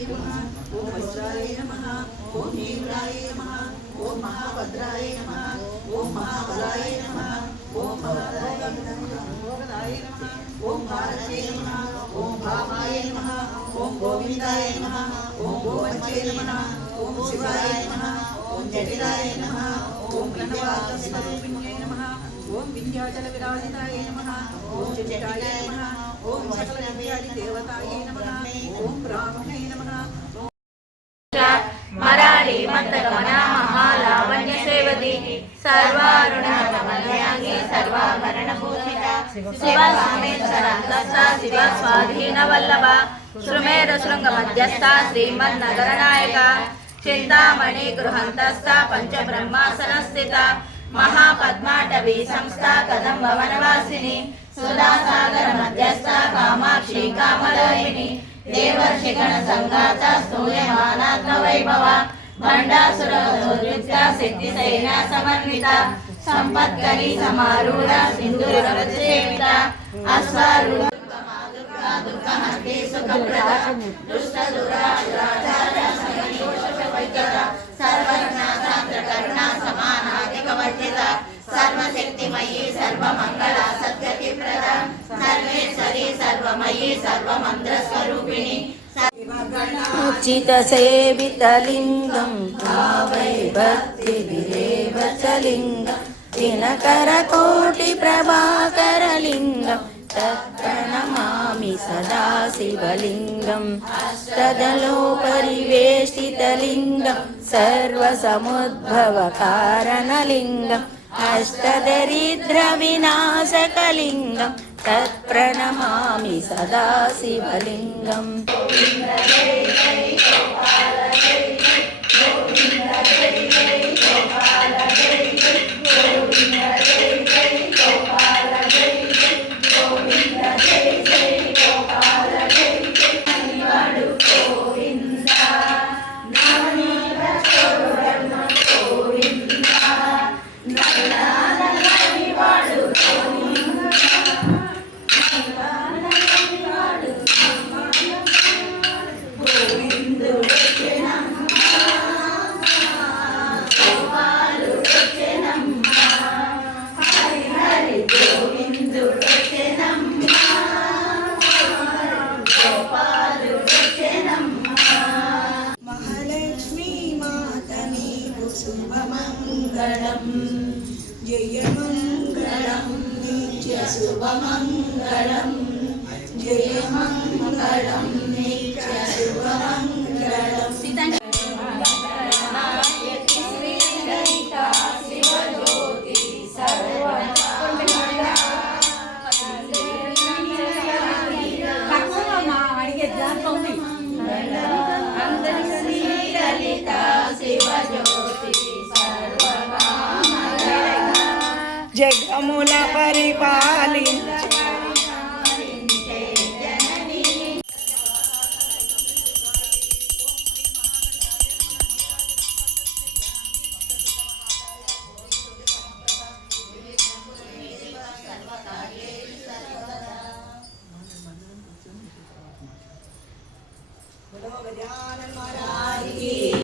ओम वज्राय नमः ओम हेमराय नमः ओम महाभद्राय नमः ओम महाबलाय नमः ओम भगदाय नमः ओम भारते नमः ओम भामाय नमः ओम गोविंदाय नमः ओम गोवंचे नमः ओम शिवाय नमः ओम जटिलाय नमः ओम प्रणवातस्वरूपिण्ये नमः ओम विंध्याचल विराजिताय नमः ओम जटिलाय नमः ओम सकल विद्यादि देवताय नमः ओम ब्राह्मणे नमः मरारी मंत्रगमना महालावण्य सेवती सर्वारुणमलयांगी सर्वाभरणभूषिता शिवा सामेश्वरान्तस्था शिवा स्वाधीनवल्लभा सुमेरशृङ्गमध्यस्था श्रीमन्नगरनायका चिन्तामणि गृहन्तस्था पञ्चब्रह्मासनस्थिता महापद्माटवी संस्था कदम्बवनवासिनी सुधासागर मध्यस्था कामाक्षी कामदायिनी देवर्षिगण संघाता स्तूयमानात्म वैभवा भंडासुर दुर्युक्ता सिद्धिसेना समन्विता संपत्करी समारूढ़ा सिंधुरवसेविता अश्वारूढ़ दुर्गहस्ते सुखप्रदा दुष्ट दुराचारा समयोषवैकता सर्वज्ञासांद्र करुणा समानाधिकवर्जिता सर्वशक्तिमयी सर्वमंगला सद्गतिप्रदा सर्वेश्वरी सर्वमयी सर्वमन्त्रस्वरूपिणी उचित सेवितलिंगं भावै भक्तिभिरेव च लिंगं दिनकरकोटि प्रभाकरलिंगं तत्प्रणमामि सदा शिवलिंगम् अष्टदलोपरिवेष्टितलिंगं सर्वसमुद्भवकारणलिंगम् अष्टदरिद्रविनाशकलिंगं तत्प्रणमामि सदा शिवलिंगम् शुभमंगलम जय मंगलम नित्य शुभमंगलम जय मंगलम नित्य शुभमंगलम జగముల పరిపాలించు गजानन महाराज की